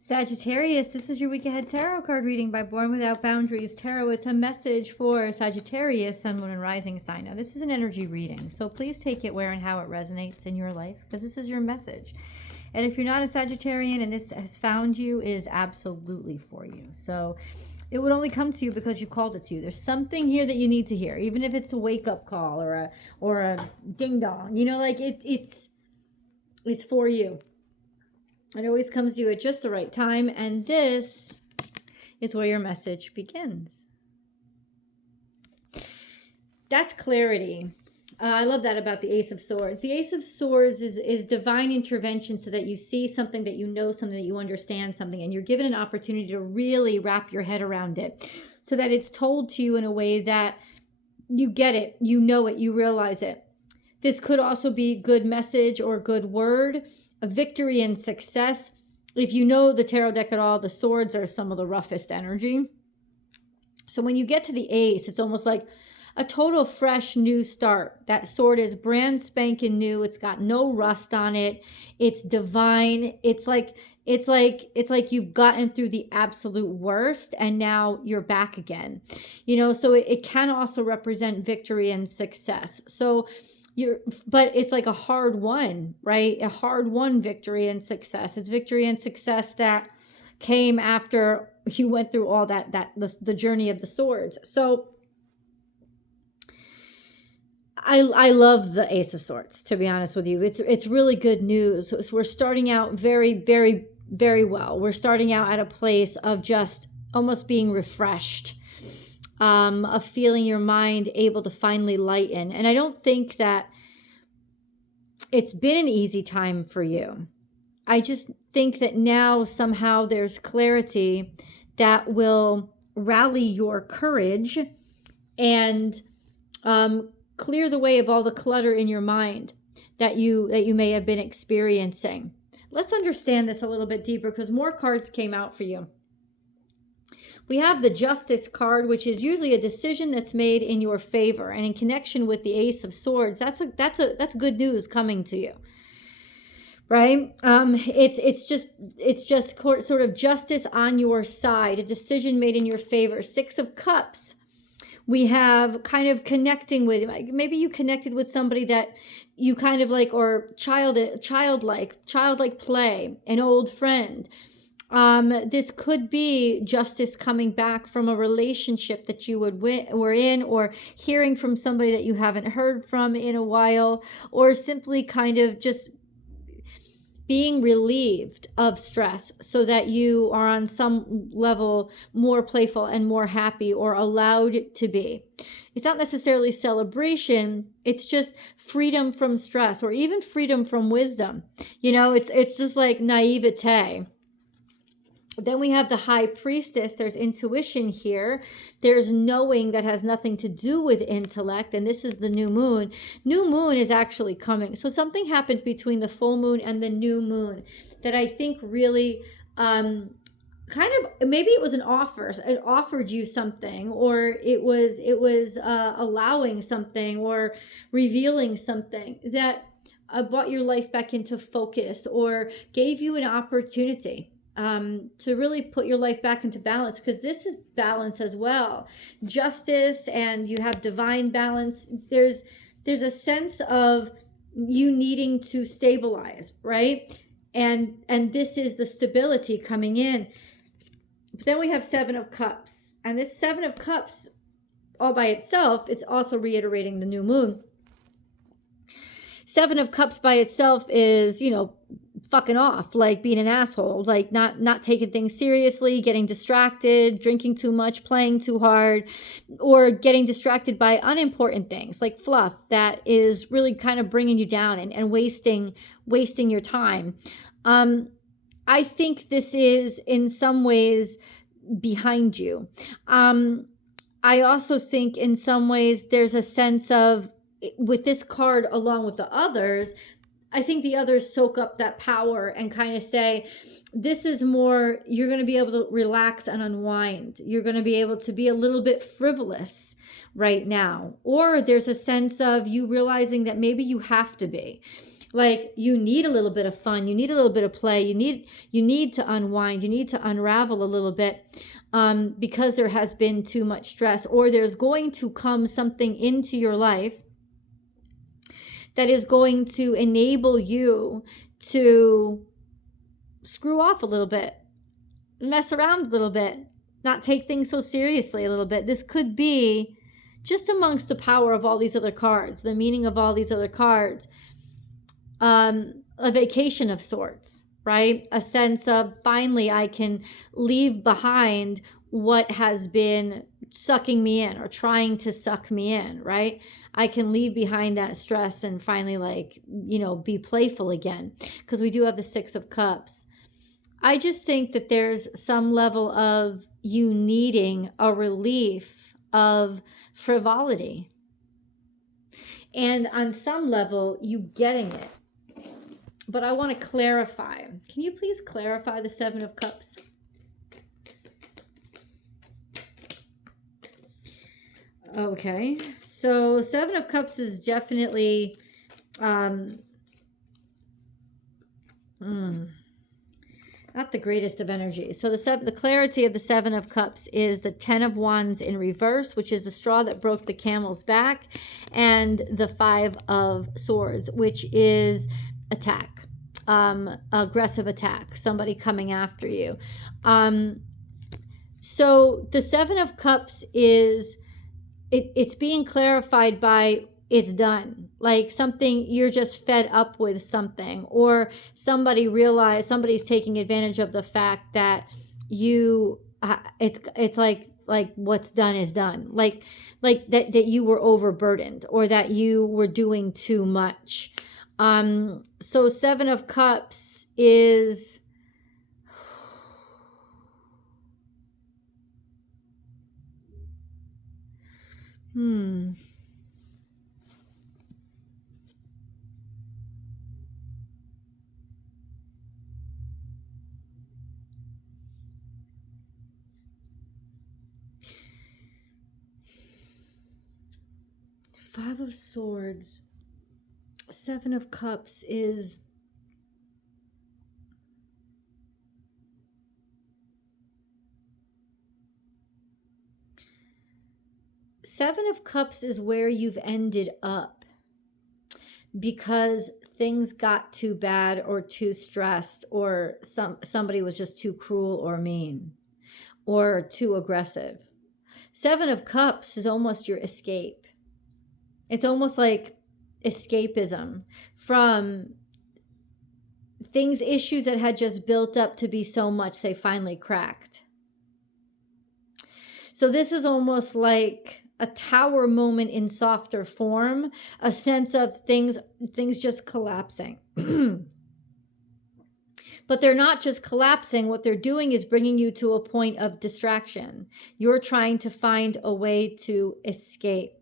Sagittarius, this is your week ahead tarot card reading by Born Without Boundaries Tarot. It's a message for Sagittarius, Sun, Moon, and Rising sign. Now, this is an energy reading, so please take it where and how it resonates in your life, because this is your message. And if you're not a Sagittarian and this has found you, it is absolutely for you. So it would only come to you because you called it to you. There's something here that you need to hear, even if it's a wake-up call or a ding-dong. You know, like it's for you. It always comes to you at just the right time, and this is where your message begins. That's clarity. I love that about the Ace of Swords. The Ace of Swords is divine intervention so that you see something, that you know something, that you understand something, and you're given an opportunity to really wrap your head around it so that it's told to you in a way that you get it, you know it, you realize it. This could also be good message or good word, a victory and success. If you know the tarot deck at all, the swords are some of the roughest energy. So when you get to the ace, it's almost like a total fresh new start. That sword is brand spanking new. It's got no rust on it. It's divine. It's like you've gotten through the absolute worst and now you're back again. You know, so it can also represent victory and success. So but it's like a hard won, right? A hard won victory and success. It's victory and success that came after you went through all the journey of the swords. So I love the Ace of Swords, to be honest with you. It's really good news. So we're starting out very, very, very well. We're starting out at a place of just almost being refreshed. Of feeling your mind able to finally lighten. And I don't think that it's been an easy time for you. I just think that now somehow there's clarity that will rally your courage and clear the way of all the clutter in your mind that you may have been experiencing. Let's understand this a little bit deeper because more cards came out for you. We have the Justice card, which is usually a decision that's made in your favor, and in connection with the Ace of Swords, that's good news coming to you, right? It's just sort of justice on your side, a decision made in your favor. Six of Cups. We have kind of connecting with, maybe you connected with somebody that you kind of like, or childlike play, an old friend. This could be justice coming back from a relationship that you were in, or hearing from somebody that you haven't heard from in a while, or simply kind of just being relieved of stress so that you are on some level more playful and more happy, or allowed to be. It's not necessarily celebration. It's just freedom from stress, or even freedom from wisdom. You know, it's just like naivete. Then we have the High Priestess. There's intuition here. There's knowing that has nothing to do with intellect. And this is the new moon. New moon is actually coming. So something happened between the full moon and the new moon that I think really kind of, maybe it was an offer. It offered you something, or it was allowing something or revealing something that brought your life back into focus, or gave you an opportunity to really put your life back into balance, because this is balance as well. Justice, and you have divine balance. There's a sense of you needing to stabilize, right? And this is the stability coming in. But then we have Seven of Cups. And this Seven of Cups all by itself, it's also reiterating the new moon. Seven of Cups by itself is, you know, fucking off, like being an asshole, like not taking things seriously, getting distracted, drinking too much, playing too hard, or getting distracted by unimportant things like fluff that is really kind of bringing you down and wasting your time. I think this is in some ways behind you. I also think in some ways there's a sense of, with this card along with the others, I think the others soak up that power and kind of say, this is more, you're going to be able to relax and unwind. You're going to be able to be a little bit frivolous right now. Or there's a sense of you realizing that maybe you have to be. Like you need a little bit of fun, you need a little bit of play, you need to unwind, you need to unravel a little bit, because there has been too much stress, or there's going to come something into your life that is going to enable you to screw off a little bit, mess around a little bit, not take things so seriously a little bit. This could be just amongst the power of all these other cards, the meaning of all these other cards, a vacation of sorts, right? A sense of finally I can leave behind what has been sucking me in or trying to suck me in, right? I can leave behind that stress and finally, like, be playful again, because we do have the Six of Cups. I just think that there's some level of you needing a relief of frivolity, and on some level you getting it. But I want to clarify. Can you please clarify the Seven of Cups? Okay, so Seven of Cups is definitely not the greatest of energy. So the clarity of the Seven of Cups is the Ten of Wands in reverse, which is the straw that broke the camel's back, and the Five of Swords, which is attack, aggressive attack, somebody coming after you. So the Seven of Cups is, it's being clarified by it's done. Like something, you're just fed up with something, or somebody's taking advantage of the fact that it's like what's done is done. Like that you were overburdened, or that you were doing too much. So Seven of Cups is, Five of Swords. Seven of Cups is, Seven of Cups is where you've ended up because things got too bad or too stressed, or somebody was just too cruel or mean or too aggressive. Seven of Cups is almost your escape. It's almost like escapism from issues that had just built up to be so much they finally cracked. So this is almost like a tower moment in softer form, a sense of things just collapsing. But they're not just collapsing. What they're doing is bringing you to a point of distraction. You're trying to find a way to escape,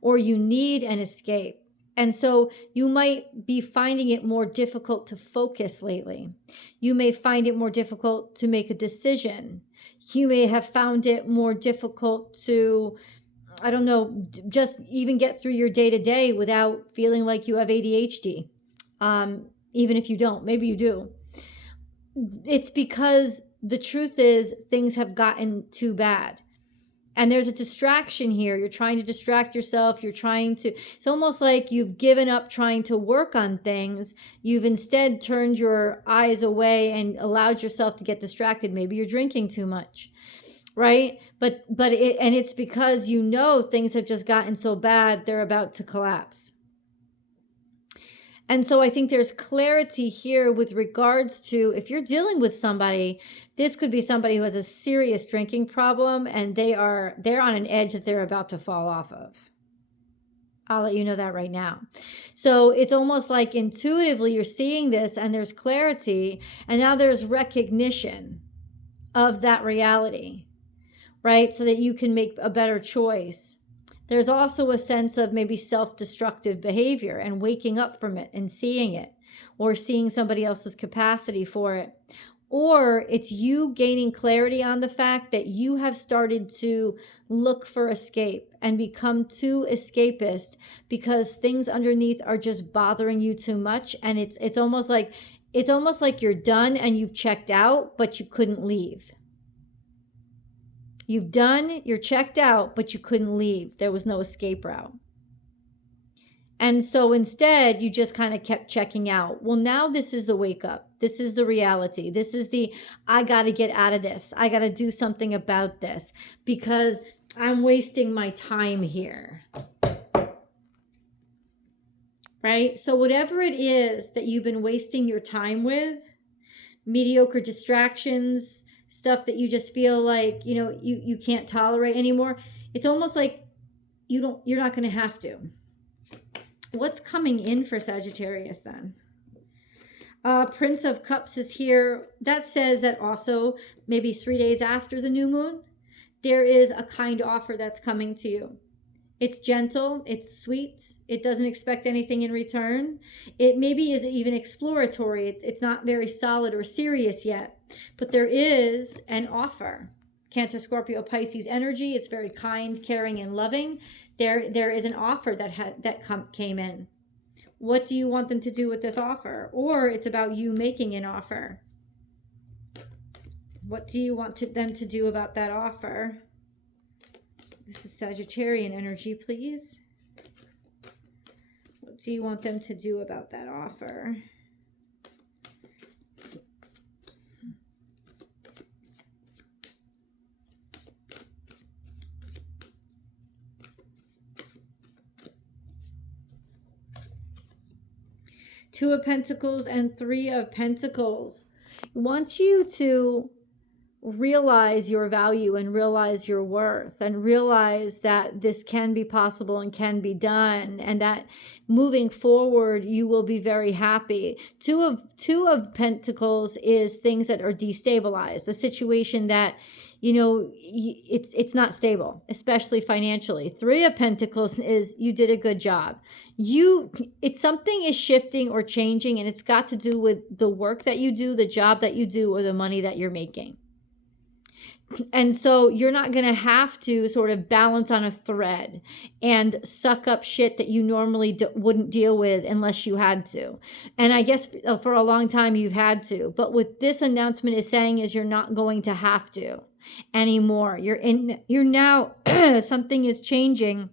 or you need an escape. And so you might be finding it more difficult to focus lately. You may find it more difficult to make a decision. You may have found it more difficult to, I don't know, just even get through your day-to-day without feeling like you have ADHD. Even if you don't, maybe you do. It's because the truth is things have gotten too bad. And there's a distraction here. You're trying to distract yourself. It's almost like you've given up trying to work on things. You've instead turned your eyes away and allowed yourself to get distracted. Maybe you're drinking too much, right? But it's because things have just gotten so bad, they're about to collapse. And so I think there's clarity here with regards to, if you're dealing with somebody, this could be somebody who has a serious drinking problem and they're on an edge that they're about to fall off of. I'll let you know that right now. So it's almost like intuitively you're seeing this and there's clarity, and now there's recognition of that reality, right? So that you can make a better choice. There's also a sense of maybe self-destructive behavior and waking up from it and seeing it, or seeing somebody else's capacity for it, or it's you gaining clarity on the fact that you have started to look for escape and become too escapist because things underneath are just bothering you too much. And it's almost like you're done and you've checked out, but you couldn't leave. You're checked out, but you couldn't leave. There was no escape route. And so instead, you just kind of kept checking out. Well, now this is the wake up. This is the reality. This is I got to get out of this. I got to do something about this because I'm wasting my time here. Right? So whatever it is that you've been wasting your time with, mediocre distractions, stuff that you just feel like, you can't tolerate anymore. It's almost like you're not going to have to. What's coming in for Sagittarius then? Prince of Cups is here. That says that also maybe 3 days after the new moon, there is a kind offer that's coming to you. It's gentle, it's sweet, it doesn't expect anything in return. It maybe is even exploratory. It's not very solid or serious yet, but there is an offer. Cancer, Scorpio, Pisces energy. It's very kind, caring, and loving. There is an offer that came in. What do you want them to do with this offer? Or it's about you making an offer. What do you want them to do about that offer? This is Sagittarian energy, please. What do you want them to do about that offer? Two of Pentacles and Three of Pentacles. I want you to realize your value and realize your worth and realize that this can be possible and can be done, and that moving forward you will be very happy. Two of Pentacles is things that are destabilized, the situation that it's not stable, especially financially. Three of Pentacles is you did a good job. It's something is shifting or changing, and it's got to do with the work that you do, the job that you do, or the money that you're making. And so you're not going to have to sort of balance on a thread and suck up shit that you normally wouldn't deal with unless you had to. And I guess for a long time you've had to. But what this announcement is saying is you're not going to have to anymore. You're now, something is changing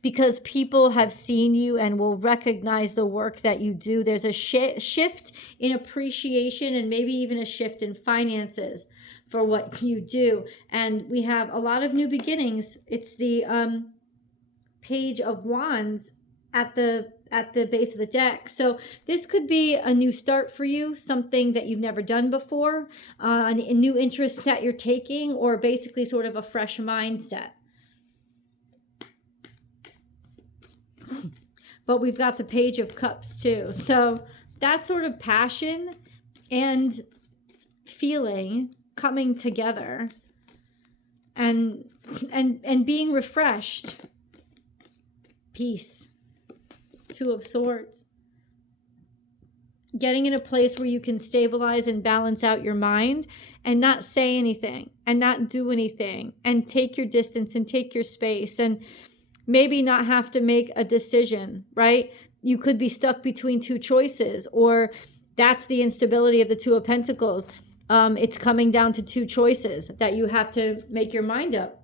because people have seen you and will recognize the work that you do. There's a shift in appreciation and maybe even a shift in finances for what you do. And we have a lot of new beginnings. It's the Page of Wands at the base of the deck. So this could be a new start for you, something that you've never done before, a new interest that you're taking, or basically sort of a fresh mindset. But we've got the Page of Cups too. So that sort of passion and feeling coming together and being refreshed. Peace. Two of Swords. Getting in a place where you can stabilize and balance out your mind and not say anything and not do anything and take your distance and take your space and maybe not have to make a decision, right? You could be stuck between two choices, or that's the instability of the Two of Pentacles. It's coming down to two choices that you have to make your mind up.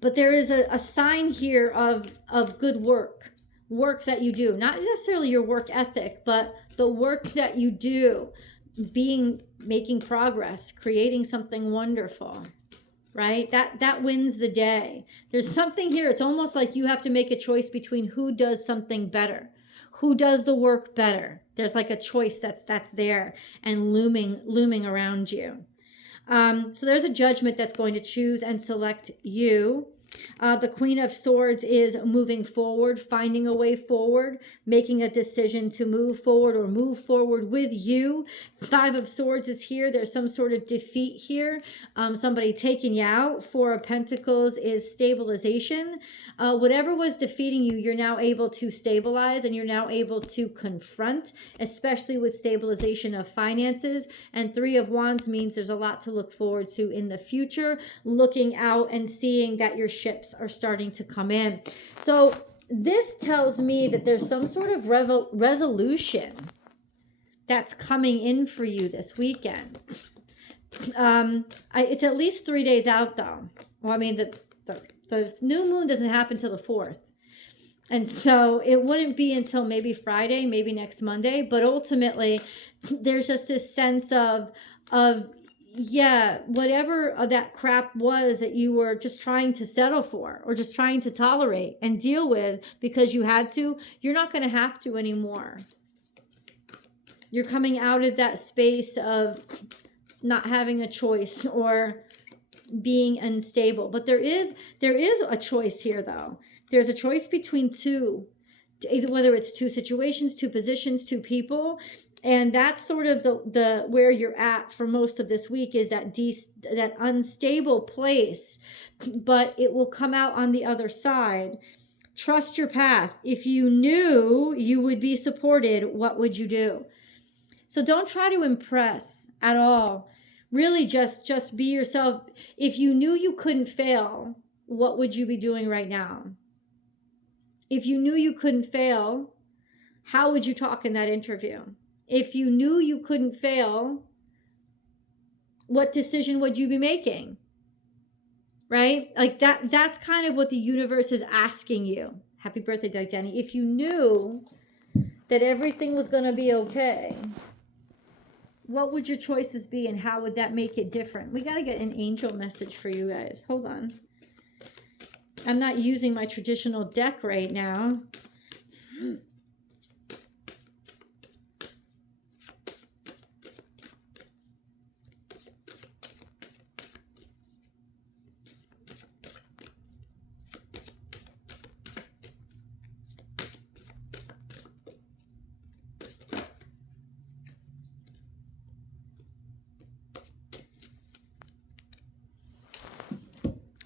But there is a sign here of good work that you do. Not necessarily your work ethic, but the work that you do, making progress, creating something wonderful, right? That wins the day. There's something here. It's almost like you have to make a choice between who does something better. Who does the work better? There's like a choice that's there and looming around you. So there's a judgment that's going to choose and select you. The Queen of Swords is moving forward, finding a way forward, making a decision to move forward or move forward with you. Five of Swords is here. There's some sort of defeat here. Somebody taking you out. Four of Pentacles is stabilization. Whatever was defeating you, you're now able to stabilize and you're now able to confront, especially with stabilization of finances. And Three of Wands means there's a lot to look forward to in the future, looking out and seeing that your ships are starting to come in. So this tells me that there's some sort of resolution that's coming in for you this weekend. It's at least 3 days out though. Well, I mean, the new moon doesn't happen till the 4th. And so it wouldn't be until maybe Friday, maybe next Monday. But ultimately, there's just this sense of yeah, whatever that crap was that you were just trying to settle for or just trying to tolerate and deal with because you had to, you're not going to have to anymore. You're coming out of that space of not having a choice or being unstable. But there is a choice here though. There's a choice between two, whether it's two situations, two positions, two people. And that's sort of the where you're at for most of this week, is that unstable place, but it will come out on the other side. Trust your path. If you knew you would be supported, what would you do? So don't try to impress at all. Really just be yourself. If you knew you couldn't fail, what would you be doing right now? If you knew you couldn't fail, how would you talk in that interview? If you knew you couldn't fail, what decision would you be making? Right? Like that's kind of what the universe is asking you. Happy birthday, Doug Denny. If you knew that everything was going to be okay, what would your choices be and how would that make it different? We got to get an angel message for you guys. Hold on. I'm not using my traditional deck right now.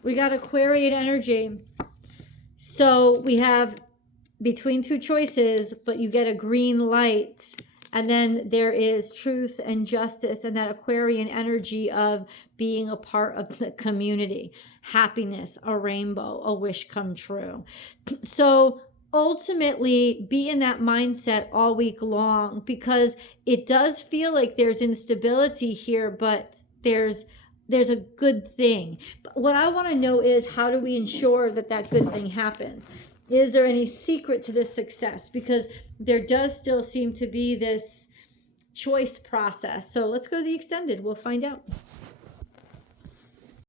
We got Aquarian energy. So we have between two choices, but you get a green light. And then there is truth and justice and that Aquarian energy of being a part of the community, happiness, a rainbow, a wish come true. So ultimately be in that mindset all week long, because it does feel like there's instability here, but there's a good thing. But what I want to know is, how do we ensure that that good thing happens? Is there any secret to this success? Because there does still seem to be this choice process. So let's go to the extended. We'll find out.